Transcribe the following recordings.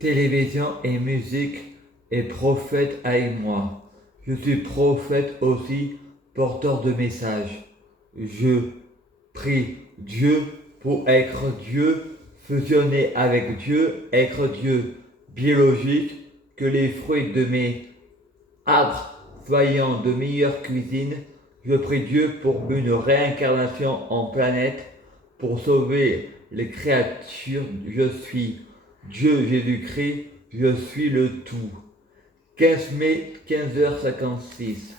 télévision et musique et prophète avec moi. Je suis prophète aussi, porteur de messages. Je prie Dieu pour être Dieu, fusionner avec Dieu, être Dieu biologique, que les fruits de mes arbres soyant de meilleure cuisine. Je prie Dieu pour une réincarnation en planète, pour sauver les créatures. Je suis Dieu Jésus-Christ, je suis le tout. 15 mai, 15h56.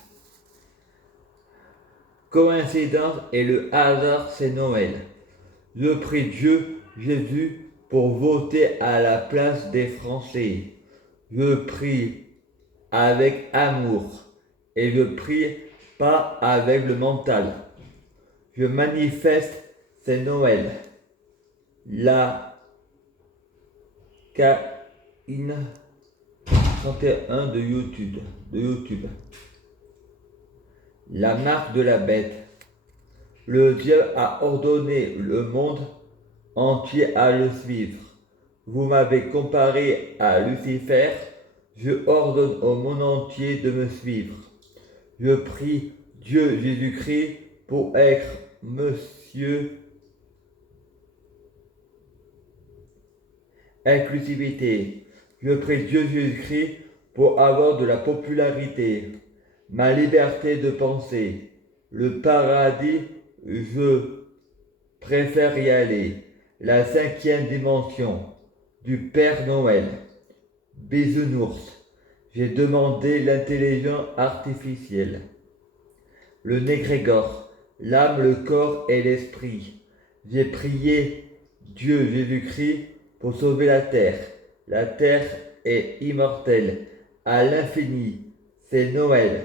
Coïncidence et le hasard, c'est Noël. Je prie Dieu Jésus pour voter à la place des Français. Je prie avec amour et je prie pas avec le mental. Je manifeste, c'est Noël. La Caïne 31 de YouTube. La marque de la bête. Le Dieu a ordonné le monde entier à le suivre. Vous m'avez comparé à Lucifer, je ordonne au monde entier de me suivre. Je prie Dieu Jésus-Christ pour être Monsieur Inclusivité. Je prie Dieu Jésus-Christ pour avoir de la popularité, ma liberté de penser. Le paradis, je préfère y aller. La 5e dimension du Père Noël. Bisounours. J'ai demandé l'intelligence artificielle. Le Négrégor, l'âme, le corps et l'esprit. J'ai prié Dieu Jésus-Christ pour sauver la terre. La terre est immortelle, à l'infini. C'est Noël.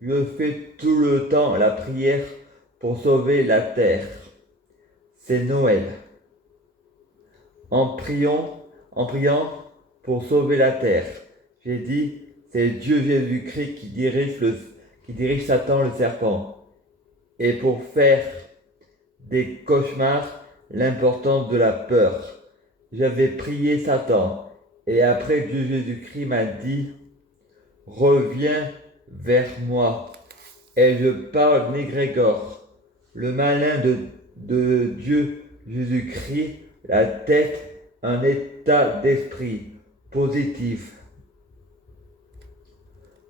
Je fais tout le temps la prière pour sauver la terre. C'est Noël. En priant pour sauver la terre. J'ai dit, c'est Dieu Jésus-Christ qui dirige Satan le serpent. Et pour faire des cauchemars, l'importance de la peur. J'avais prié Satan. Et après, Dieu Jésus-Christ m'a dit, reviens vers moi. Et je parle Négrégor, le malin de Dieu Jésus-Christ, la tête, un état d'esprit positif.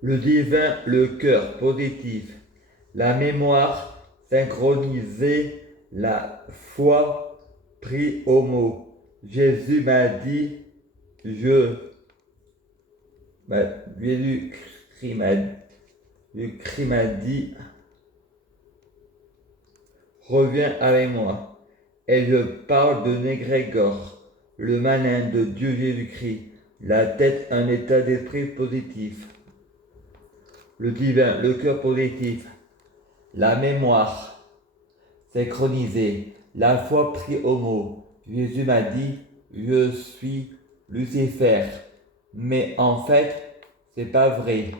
Le divin, le cœur positif. La mémoire synchronisée, la foi pris au mot. Jésus m'a dit, Jésus-Christ m'a dit, reviens avec moi. Et je parle de Négrégor, le malin de Dieu Jésus-Christ, la tête, un état d'esprit positif. Le divin, le cœur positif. La mémoire synchronisée, la foi pris au mot. Jésus m'a dit, je suis Lucifer. Mais en fait, c'est pas vrai.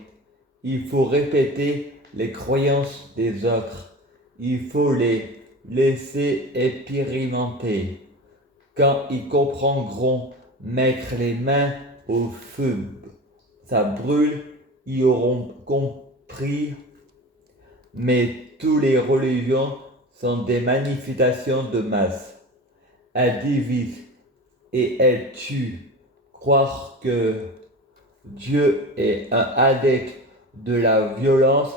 Il faut répéter les croyances des autres. Il faut les laisser expérimenter. Quand ils comprendront mettre les mains au feu, ça brûle, ils auront compris. Mais toutes les religions sont des manifestations de masse. Elles divisent et elles tuent. Croire que Dieu est un adepte de la violence,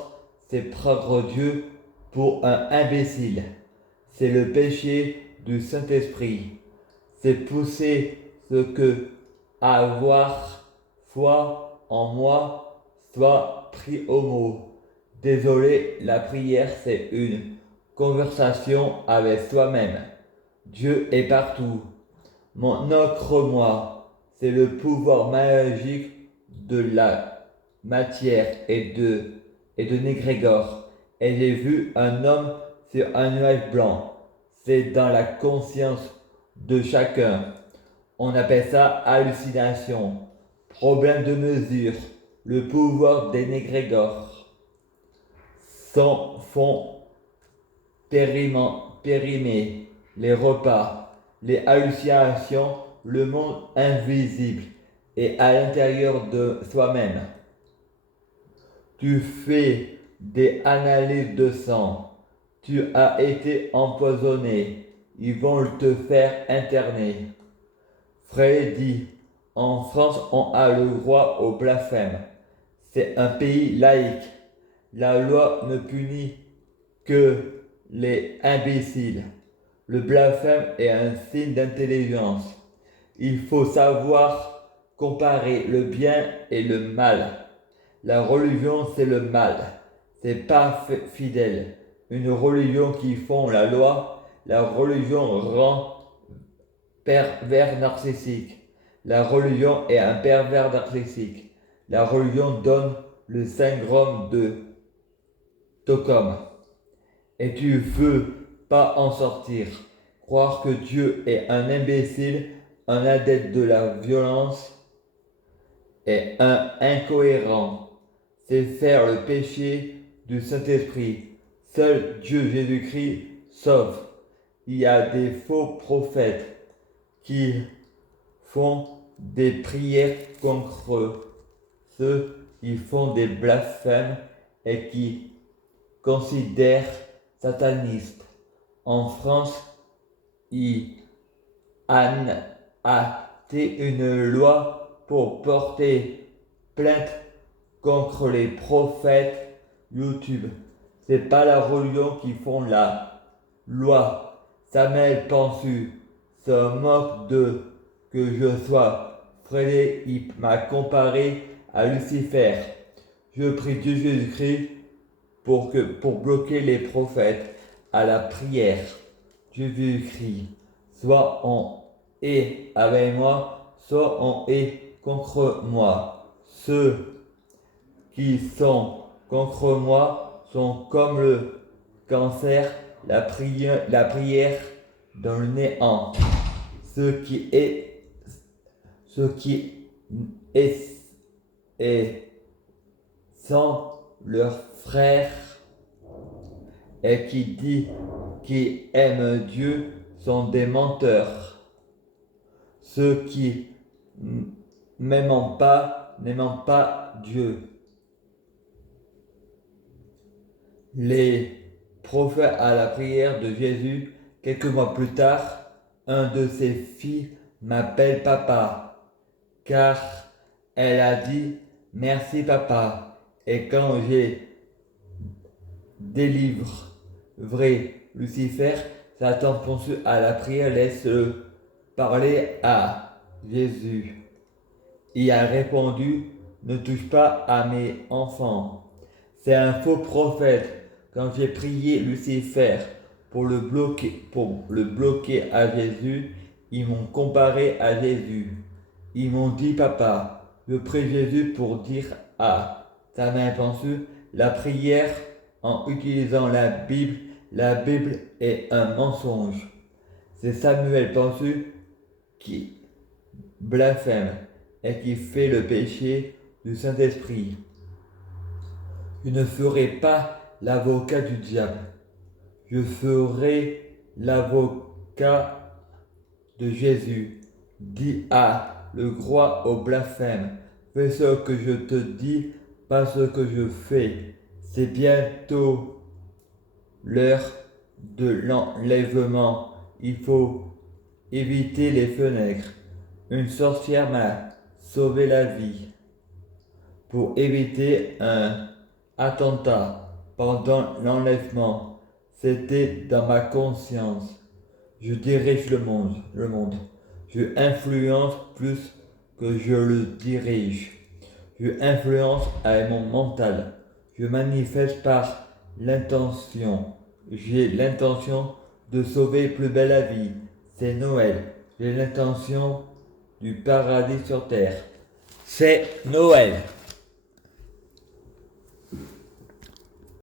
c'est prendre Dieu pour un imbécile. C'est le péché du Saint-Esprit. C'est pousser ce que avoir foi en moi soit pris au mot. Désolé, la prière c'est une conversation avec soi-même. Dieu est partout. Mon autre moi, c'est le pouvoir magique de la matière et de Négrégor. Et j'ai vu un homme sur un nuage blanc. C'est dans la conscience de chacun. On appelle ça hallucination, problème de mesure, le pouvoir des Négrégor. Sans fond périmé, les repas, les hallucinations, le monde invisible et à l'intérieur de soi-même. Tu fais des analyses de sang. Tu as été empoisonné. Ils vont te faire interner. Frère dit, en France, on a le droit au blasphème. C'est un pays laïque. La loi ne punit que les imbéciles. Le blasphème est un signe d'intelligence. Il faut savoir comparer le bien et le mal. La religion, c'est le mal. C'est pas fidèle. Une religion qui font la loi, la religion rend pervers narcissique. La religion est un pervers narcissique. La religion donne le syndrome de Stockholm. Et tu veux pas en sortir. Croire que Dieu est un imbécile, un adepte de la violence et un incohérent. C'est faire le péché du Saint-Esprit. Seul Dieu Jésus-Christ sauve. Il y a des faux prophètes qui font des prières contre ceux qui font des blasphèmes et qui considèrent satanistes. En France, il a été une loi pour porter plainte contre les prophètes YouTube. C'est pas la religion qui font la loi. Samuel Pansu se moque de que je sois frêlé. Il m'a comparé à Lucifer. Je prie Dieu Jésus-Christ pour bloquer les prophètes à la prière. Dieu Jésus-Christ, soit on est avec moi, soit on est contre moi. Ceux qui sont contre moi sont comme le cancer, la prière dans le néant. Ce qui est sans leur frère et qui dit qu'ils aiment Dieu sont des menteurs. Ceux qui n'aiment pas Dieu. Les prophètes à la prière de Jésus, quelques mois plus tard, un de ses fils m'appelle papa, car elle a dit merci papa. Et quand j'ai délivré Lucifer, Satan Ponçu à la prière laisse parler à Jésus. Il a répondu, ne touche pas à mes enfants. C'est un faux prophète. Quand j'ai prié Lucifer pour le bloquer à Jésus, ils m'ont comparé à Jésus. Ils m'ont dit, papa, je prie Jésus pour dire à ta main pensue la prière en utilisant la Bible. La Bible est un mensonge. C'est Samuel Pensu qui blasphème et qui fait le péché du Saint-Esprit. Je ne ferai pas l'avocat du diable. Je ferai l'avocat de Jésus. Dis à le roi au blasphème. Fais ce que je te dis, pas ce que je fais. C'est bientôt l'heure de l'enlèvement. Il faut éviter les fenêtres. Une sorcière m'a sauvé la vie. Pour éviter un attentat pendant l'enlèvement, c'était dans ma conscience. Je dirige le monde. Je influence plus que je le dirige. Je influence avec mon mental. Je manifeste par l'intention. J'ai l'intention de sauver plus belle la vie. C'est Noël. J'ai l'intention du paradis sur terre. C'est Noël.